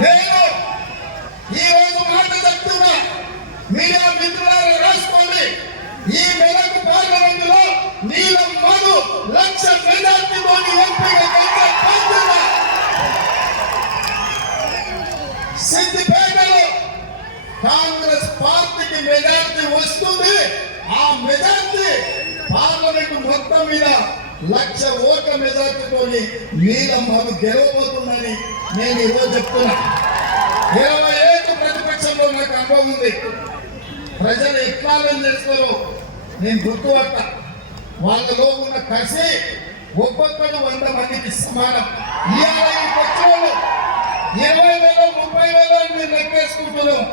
నేను ఈ రోజు మాట చెప్తున్నా, మీడియా మిత్రులారా రాసుకోండి. ఈ మెదక్ పార్లమెంట్ లో నీలం మధు 1,00,000 మెజార్టీతో ఎంపీగా గెలిచే బాధ్యత. సిద్దిపేటలో కాంగ్రెస్ పార్టీకి మెజార్టీ వస్తుంది. ఆ మెజార్టీ పార్లమెంట్ మొత్తం మీద 1,00,000 ఓట్ల మెజార్టీతో నీలం మధు గెలవబోతుందని నేను ఈరోజు చెప్తున్నా. 20 ఏళ్ళు ప్రతిపక్షంలో నాకు అనుభవం ఉంది. ప్రజలు ఎట్లా చేస్తారో నేను గుర్తుపట్ట. వాళ్ళలో ఉన్న కసి ఒక్కొక్కరు 100 మందికి సమానం. ఇవాళ ఈ పక్షంలో 20,000 30,000 మీరు లెక్కేసుకుంటున్నాం.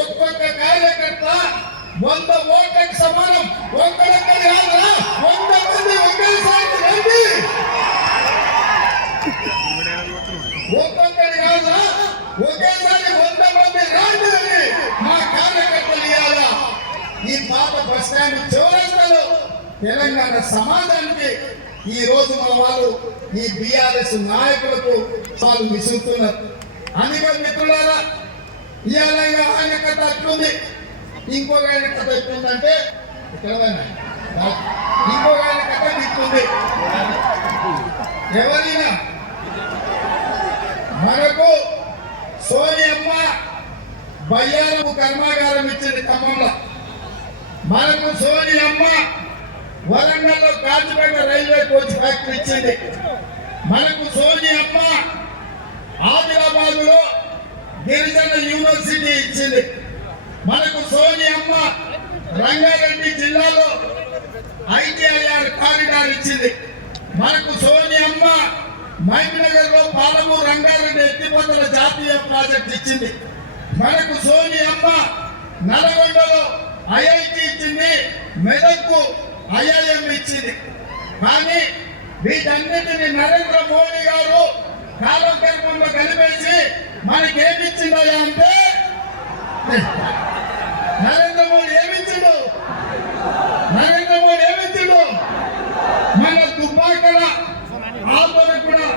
ఒక్కొక్క కార్యకర్త 100 ఓట్లకు సమానం. ఒక్కడొక్కడి కాదురా, 100 మంది ఒకేసారి రండి. ఒక్కొక్కడి కాదురా, ఒకేసారి 100 మంది రండి అని మా కార్యకర్తలు ఇవ్వాల. ఈ పాత బస్ స్టాండ్ చౌరస్తాలో తెలంగాణ సమాజానికి ఈ రోజు మా వాళ్ళు ఈ బీఆర్ఎస్ నాయకులకు వాళ్ళు విసురుతున్నారు. అందుకని మిత్రులారా, ఇవాళ ఆయన కథ అట్లుంది, ఇంకొక ఆయన కథ ఎట్లుందంటే ఇంకొక ఆయన కథ ఇట్లుంది. ఎవరైనా మనకు సోనియమ్మ బయ్యారము కర్మాగారం ఇచ్చింది ఖమ్మంలో. మనకు సోనియమ్మ వరంగల్లో కాచిపేట రైల్వే కోచ్ ఫ్యాక్టరీ ఇచ్చింది. మనకు సోనియమ్మ ఆదిలాబాద్ లో గిరిజన యూనివర్సిటీ ఇచ్చింది. మనకు సోనియమ్మ రంగారెడ్డి జిల్లాలో ఐటీఐఆర్ కారిడార్ ఇచ్చింది. మనకు సోనియమ్మ మహబూబ్నగర్ లో పాలమూరు రంగారెడ్డి ఎత్తిపోతల జాతీయ ప్రాజెక్ట్ ఇచ్చింది. మనకు సోనియమ్మ నల్గొండలో ఐఐటి ఇచ్చింది. మెదక్కు ఐఐఎం ఇచ్చింది. కానీ వీటన్నిటిని నరేంద్ర మోడీ గారు కాలక్రమంలో కలిపేసి మనకేమి ఇచ్చిందయ్యా అంటే, నరేంద్ర మోడీ ఏమిచ్చిండు? నరేంద్ర మోడీ ఏమిచ్చిండు? మన తుపాకల ఆపద కూడా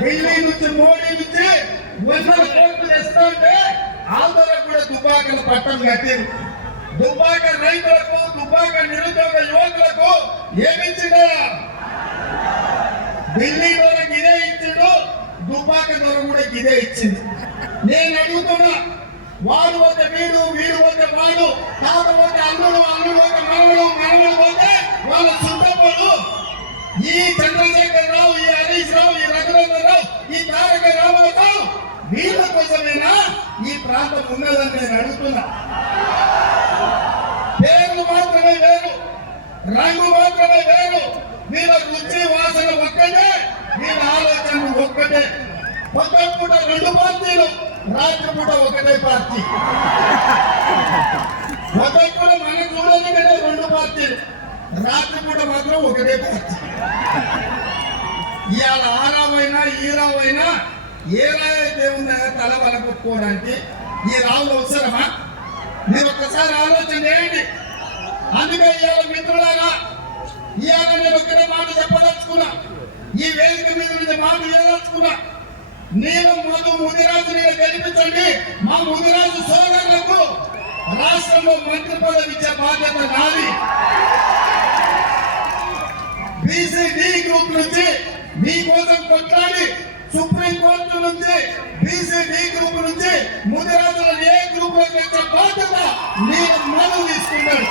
ఢిల్లీ నుంచి మోడీ నుంచి 100 కోట్లు తెస్తుంటే ఆంధ్ర కూడా తుపాకల పట్టం కట్టింది. తుపాక రైతులకు, తుపాక నిరుద్యోగ యువకులకు ఏమిచ్చిందా? ఢిల్లీ ద్వారా ఇదే ఇచ్చిండు, తుపాక ద్వారా కూడా ఇదే ఇచ్చింది. నేను అడుగుతున్నా, వాడు పోతే వీడు, వీడు పోతే వాడు, తాత పోతే అల్లుడు, అల్లుడు పోతే మనవడు, మనవడు పోతే వాళ్ళ చుట్టపడు. ఈ చంద్రశేఖర్ రావు, ఈ హరీష్ రావు, ఈ రఘునందన్ రావు, ఈ తారక రామారావు వీళ్ళ కోసమేనా ఈ ప్రాంతం ఉన్నదని నేను అడుగుతున్నా. పేర్లు మాత్రమే వేరు, రంగు మాత్రమే వేరు, వీళ్ళ రుచి వాసన ఒక్కటే, వీళ్ళ ఆలోచన ఒక్కటే. పగటిపూట 2 పార్టీలు, రాత్రిపూట ఒకటే పార్టీ. పగటిపూట మనకు చూడని కదా 2 పార్టీలు, రాత్రిపూట మాత్రం ఒకటే పార్టీ. ఇవాళ ఆరావైనా ఈరావైనా ఏ రాయితే ఉందా తల బలకొట్టుకోవడానికి ఈ రావులు అవసరమా? మీరు ఒక్కసారి ఆలోచన చేయండి. అందుకే ఇవాళ మిత్రులారా, ఇవాళ నేను ఒకటే మాట చెప్పదలుచుకున్నా, ఈ వేదిక మీద మాట వినదలుచుకున్నా. నీలం మధు ముదిరాజుని గెలిపించండి. మా ముదిరాజు సోదరులకు రాష్ట్రంలో మంత్రి పదవి ఇచ్చే బాధ్యత నాది. బీసీ గ్రూప్ నుంచి మీకోసం కొట్లాడి సుప్రీంకోర్టు నుంచి బీసీ గ్రూప్ నుంచి ముదిరాజులను ఏ గ్రూప్ లో తెచ్చే బాధ్యత నీలం మధు తీసుకున్నాడు.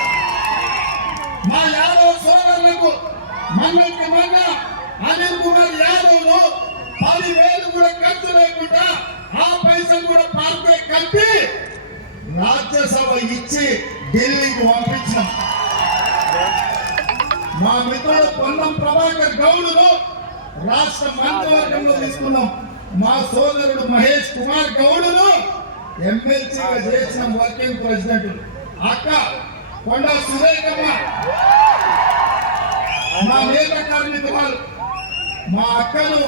మా యాదవ్ సోదరులకు మొన్నటి మొన్న అనిల్ కుమార్ యాదవ్ ను 10,000 కూడా ఖర్చు లేకుండా ఆ పైసలు కూడా పార్టీ కలిపి రాజ్యసభ ఇచ్చి ఢిల్లీకి పంపించాం. మా మిత్రుడు పొన్నం ప్రభాకర్ గౌడ్ను రాష్ట్ర మంత్రివర్గంలో తీసుకున్నాం. మా సోదరుడు మహేష్ కుమార్ గౌడ్ను ఎమ్మెల్సీగా చేసిన వర్కింగ్ ప్రెసిడెంట్. అక్క కొండా సురేఖమ్మ మా నేత కార్మికురాలు, మా అక్కను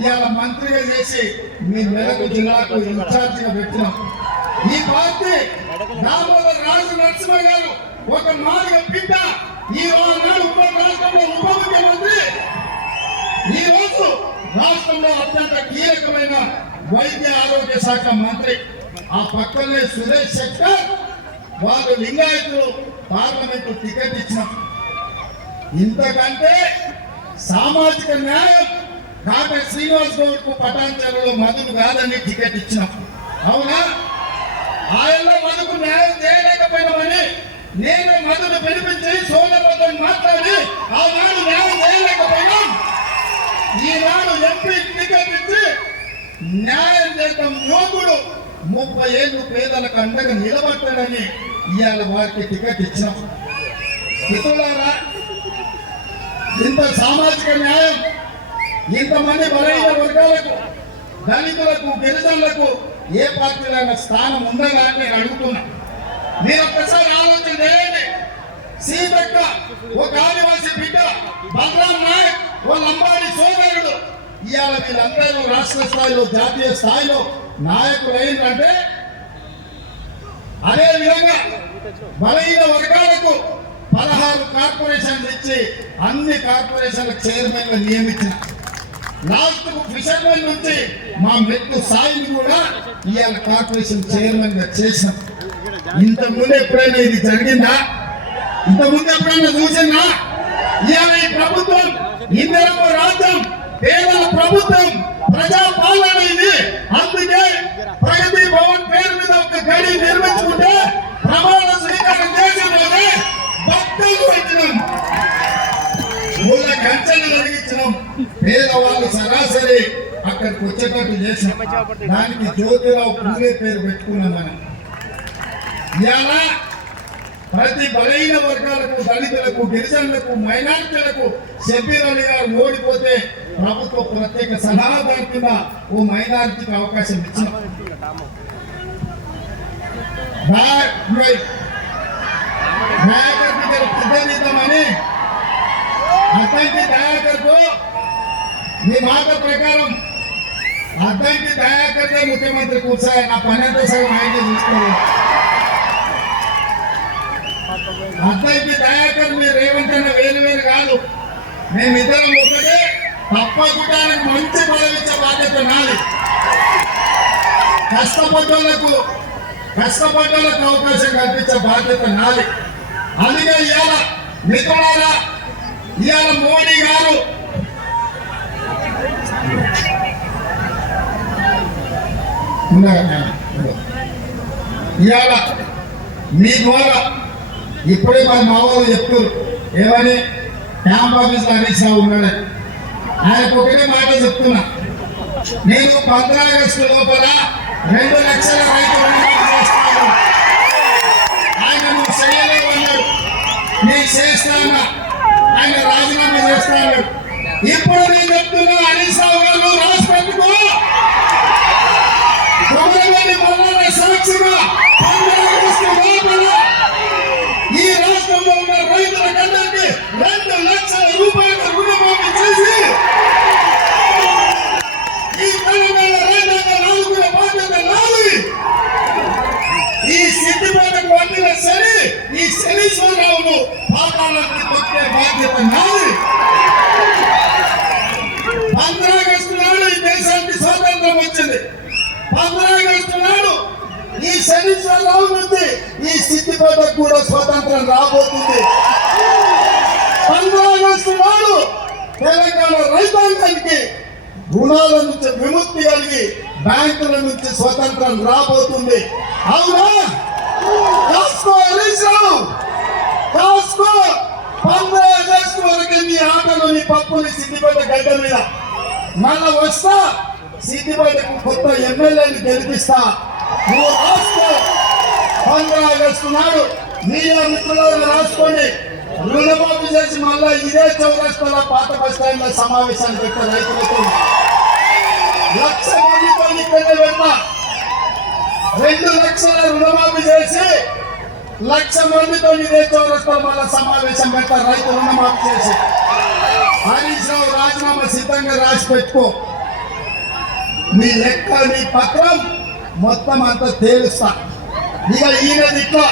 ఇవాళ మంత్రిగా చేసి మీ మెదక్ జిల్లాకు ఇన్ఛార్జిగా పెట్టినాం. ఈ పార్టీ దామోదర్ రాజు నరసింహ గారు ఒక మార్గ బిడ్డ, ఈ నాడు ఉమ్మడి రాష్ట్రంలో ఉప ముఖ్యమంత్రి, ఈ రోజు రాష్ట్రంలో అత్యంత కీలకమైన వైద్య ఆరోగ్య శాఖ మంత్రి. ఆ పక్కనే సురేష్ శెట్టర్, వాళ్ళు లింగాయతులు పార్లమెంటు టికెట్ ఇచ్చినాం. ఇంతకంటే సామాజిక న్యాయం డాక్టర్ శ్రీనివాస్ గౌడ్ కు పటాన్చెరులో మధులు కాదని టికెట్ ఇచ్చినాం. అవునా? ఆయనలో మధుకు న్యాయం చేయలేకపోయినామని నేను మధును పిలిపించి సోదరులతో మాట్లాడి ఆనాడు న్యాయం చేయలేకపోయినాం. ఈనాడు ఎంపీ టికెట్ ఇచ్చి న్యాయం చేద్దాం యువకుడు 30 ఏళ్ళు పేదలకు అండగా నిలబడతాడని ఇవాళ వారికి టికెట్ ఇచ్చినాం. మిత్రులారా, ఇంత సామాజిక న్యాయం, ఇంతమంది బలహీన వర్గాలకు, దళితులకు, గిరిజనులకు ఏ పార్టీలైనా స్థానం ఉందా అని నేను అడుగుతున్నా. మీరు ఒక్కసారి ఆలోచన చేయండి. సీతక్క ఒక ఆదివాసీ బిడ్డ, బలరాం నాయక్ ఓ లంబాడి సోదరుడు, ఇవాళ వీళ్ళందరూ రాష్ట్ర స్థాయిలో, జాతీయ స్థాయిలో నాయకులు అయిందంటే, అదే విధంగా బలహీన వర్గాలకు 16 కార్పొరేషన్లు ఇచ్చి అన్ని కార్పొరేషన్లకు చైర్మన్ గా నియమించిన. లాస్ట్ ఫిషర్మెన్ నుంచి మా మెట్టు సాయిని కూడా ఇవాళ కార్పొరేషన్ చైర్మన్ గా చేసినాం. ఇంతకుముందు ఎప్పుడైనా ఇది జరిగిందా? ఇంతకుముందు ఎప్పుడైనా చూసిందా? ఇవాళ ఈ ప్రభుత్వం ఇందిరమ్మ రాజ్యం, పేదల ప్రభుత్వం, ప్రజా పాలన ఇది. అందుకే ప్రగతి భవన్ పేరు మీద ఒక గడి నిర్మించుకుంటే ప్రమాణ స్వీకారం చేసిన భక్తులు పెట్టినాం, మూల కంచెలు కలిగించినాం, పేదవాళ్ళు సరాసరి అక్కడికి వచ్చేటట్టు చేసినాం. దానికి జ్యోతిరావు పూలే పేరు పెట్టుకున్నాం మనం. ఇవాళ ప్రతి బలహీన వర్గాలకు, దళితులకు, గిరిజనులకు, మైనారిటీలకు షబ్బీర్ అలీ గారు ఓడిపోతే ప్రభుత్వ ప్రత్యేక సలహాదారు కింద ఓ మైనారిటీకి అవకాశం ఇచ్చిన. పెద్దనిద్దామని అద్దంకి దయాకర్కు మీ మాట ప్రకారం అద్దంకి దయాకర్నే ముఖ్యమంత్రి కూర్చోాలి. నా పని అంతా సగం ఆయన చూసుకోవాలి. అద్దంకి దయాకర్ మీరు రేవంత్ అన్న వేరు కాదు, మేమిద్దరం ఒకటే. తప్పకుండా మంచి పదవిచ్చే బాధ్యత నాది. కష్టపడ్డోళ్లకు అవకాశం కల్పించే బాధ్యత నాది. అందుకే ఇవాళ మిత్రులారా, ఇవాళ మోడీ గారు ఇవాళ మీ ద్వారా ఇప్పుడే మా వాళ్ళు చెప్తారు ఏమని, క్యాంప్ ఆఫీస్ హరీష్ రావు ఉన్నాడు. ఆయనకు ఒకటే మాట చెప్తున్నా, నేను 15 ఆగస్టు లోపల 2 లక్షల రైతు రుణమాఫీ చేస్తాను. ఆయన నువ్వు చేయలేవు అన్నాడు, నేను చేస్తాను, ఆయన రాజీనామా చేస్తాను. ఇప్పుడు నేను చెప్తున్నా, హరీష్ రావు గారు రాసి పెట్టుకో, సాక్షిగా 15 ఆగస్టు లోపల ఈ రాష్ట్రంలో ఉన్న రైతులకందరికీ 2 లక్షల రూపాయల రుణమాఫీ చేసి ఈ తెలంగాణ రైతాంగ నాయకుల బాధ్యత నాది. ఈ సిద్ధిపేటకు వండిన సరి ఈ శనీశ్వరరావును పాతాళానికి తొక్కే బాధ్యత నాది. 15 ఆగస్టు నాడు ఈ దేశానికి స్వాతంత్రం వచ్చింది. 15 ఆగస్టు నాడు ఈ శనీశ్వరరావు నుంచి ఈ సిద్ధిపేటకు కూడా స్వాతంత్రం రాబోతుంది. 15 ఆగస్టు నాడు తెలంగాణ రైతాంగానికి రుణాల నుంచి విముక్తి కలిగి బ్యాంకుల నుంచి స్వతంత్రం రాబోతుంది. అవునా? కాస్కో హరీష్ రావు, కాస్కో. 15 ఆగస్టు వరకు నీ ఆటలు, నీ పప్పుని సిద్ధిపేట గడ్డ మీద మళ్ళా వస్తా, సిద్ధిపేటకు కొత్త ఎమ్మెల్యేని గెలిపిస్తా. నువ్వు రాసుకో. 15 ఆగస్టు నాడు మీ మిత్రులను రాసుకోండి. రుణమాఫీ చేసి మళ్ళా ఇదే చౌరస్తాలో పాత బస్ స్టాండ్ లో సమావేశాలు పెట్టే రైతులతో 1 లక్ష మందితో ఇక్కడే పెట్టా. 2 లక్షల రుణమాఫీ చేసి 1 లక్ష మందితో ఇదే చౌరస్తాలో మళ్ళా సమావేశం పెట్టా రైతు రుణమాఫీ చేసి. హరీష్ రావు రాజీనామా సిద్ధంగా రాసి పెట్టుకో. మీ లెక్క, నీ పత్రం మొత్తం అంతా తేలుస్తా. ఇక ఈయన ఇట్లా,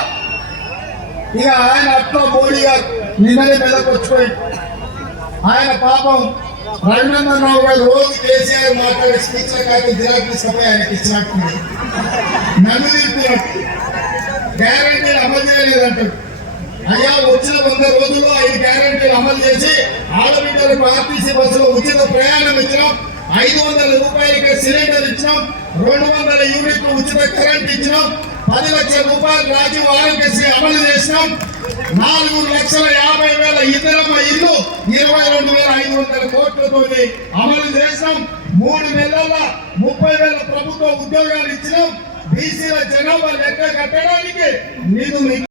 ఇక ఆయన అట్లా మోడీ గారు నిన్ననే మెదకొచ్చిపోయి ఆయన పాపం రఘునందన్ రావు గారు రోజు కేసీఆర్ మాట్లాడే స్పీచ్ల కాదు జిరాకు తీసుకుపోయి ఆయనకి ఇచ్చినట్టుంది. నన్ను తిప్పుతున్నట్టు గ్యారంటీలు అమలు చేయలేదంటాడు. అయ్యా వచ్చిన 100 రోజుల్లో 5 గ్యారంటీలు అమలు చేసి ఆడబిడ్డలకు ఆర్టీసీ బస్సులో ఉచిత ప్రయాణం ఇచ్చినాం, 500 రూపాయలకి సిలిండర్ ఇచ్చినాం, 200 యూనిట్లు ఉచిత కరెంట్ ఇచ్చినాం, 10 లక్షల రూపాయలు రాజీవ్ ఆరోగ్యశ్రీ అమలు చేసినాం, 4,50,000 ఇందిరమ్మ ఇల్లు 22,500 కోట్లతో అమలు చేసినాం, 3 నెలల్లో 30,000 ప్రభుత్వ ఉద్యోగాలు ఇచ్చినాం, బీసీల జనాభా లెక్క కట్టడానికి నిధులు